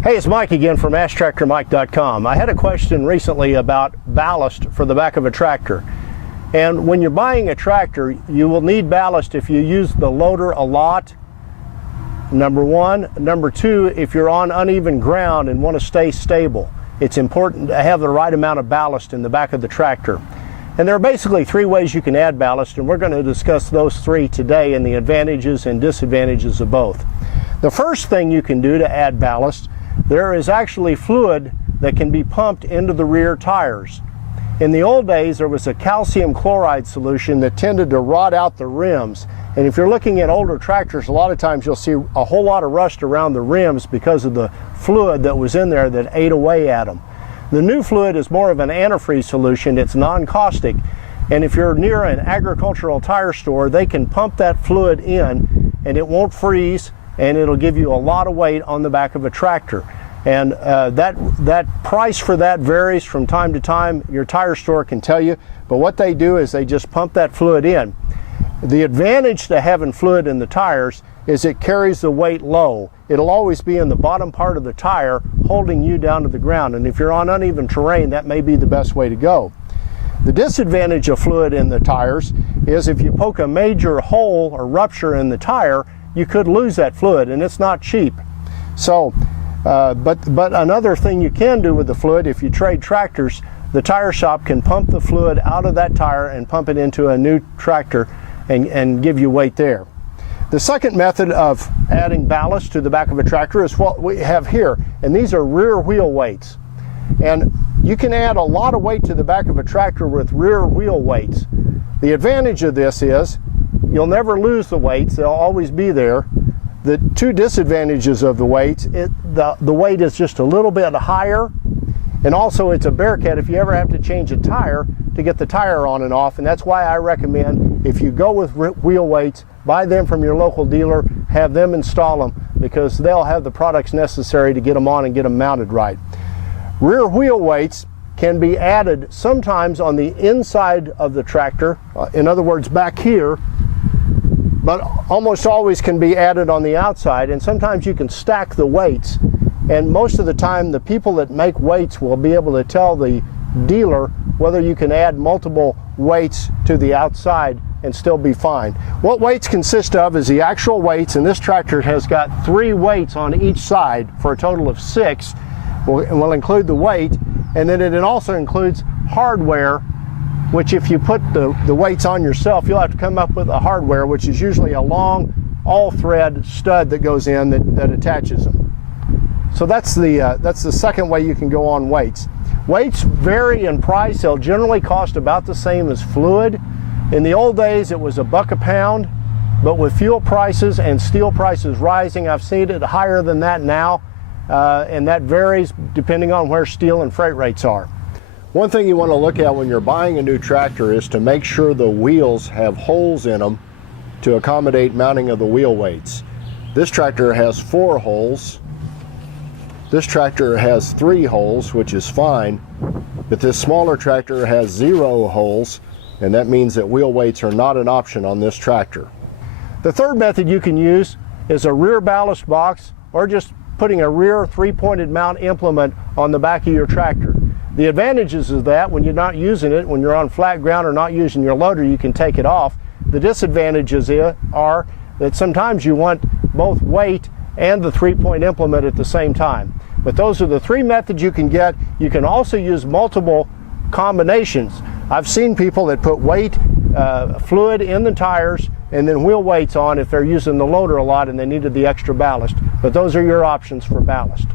Hey, it's Mike again from AskTractorMike.com. I had a question recently about ballast for the back of a tractor. And when you're buying a tractor, you will need ballast if you use the loader a lot, number one. Number two, if you're on uneven ground and want to stay stable, it's important to have the right amount of ballast in the back of the tractor. And there are basically three ways you can add ballast, and we're going to discuss those three today and the advantages and disadvantages of both. The first thing you can do to add ballast, there is actually fluid that can be pumped into the rear tires. In the old days, there was a calcium chloride solution that tended to rot out the rims. And if you're looking at older tractors, a lot of times you'll see a whole lot of rust around the rims because of the fluid that was in there that ate away at them. The new fluid is more of an antifreeze solution. It's non-caustic. And if you're near an agricultural tire store, they can pump that fluid in and it won't freeze, and it'll give you a lot of weight on the back of a tractor. And that price for that varies from time to time. Your tire store can tell you, but what they do is they just pump that fluid in. The advantage to having fluid in the tires is it carries the weight low. It'll always be in the bottom part of the tire holding you down to the ground, and if you're on uneven terrain, that may be the best way to go. The disadvantage of fluid in the tires is if you poke a major hole or rupture in the tire, you could lose that fluid, and it's not cheap. So, but another thing you can do with the fluid, if you trade tractors, the tire shop can pump the fluid out of that tire and pump it into a new tractor and give you weight there. The second method of adding ballast to the back of a tractor is what we have here, and these are rear wheel weights. And you can add a lot of weight to the back of a tractor with rear wheel weights. The advantage of this is you'll never lose the weights, they'll always be there. The two disadvantages of the weights, the weight is just a little bit higher, and also it's a bearcat if you ever have to change a tire to get the tire on and off. And that's why I recommend, if you go with wheel weights, buy them from your local dealer, have them install them, because they'll have the products necessary to get them on and get them mounted right. Rear wheel weights can be added sometimes on the inside of the tractor, in other words back here, but almost always can be added on the outside, and sometimes you can stack the weights. And most of the time the people that make weights will be able to tell the dealer whether you can add multiple weights to the outside and still be fine. What weights consist of is the actual weights, and this tractor has got 3 weights on each side for a total of 6. We'll include the weight, and then it also includes hardware, which if you put the weights on yourself, you'll have to come up with a hardware, which is usually a long all-thread stud that goes in that attaches them. So that's the second way you can go on weights. Weights vary in price. They'll generally cost about the same as fluid. In the old days, it was $1 a pound, but with fuel prices and steel prices rising, I've seen it higher than that now, and that varies depending on where steel and freight rates are. One thing you want to look at when you're buying a new tractor is to make sure the wheels have holes in them to accommodate mounting of the wheel weights. This tractor has 4 holes. This tractor has 3 holes, which is fine, but this smaller tractor has 0 holes, and that means that wheel weights are not an option on this tractor. The third method you can use is a rear ballast box, or just putting a rear 3-pointed mount implement on the back of your tractor. The advantages of that, when you're not using it, when you're on flat ground or not using your loader, you can take it off. The disadvantages are that sometimes you want both weight and the 3-point implement at the same time. But those are the 3 methods you can get. You can also use multiple combinations. I've seen people that put weight, fluid in the tires, and then wheel weights on if they're using the loader a lot and they needed the extra ballast. But those are your options for ballast.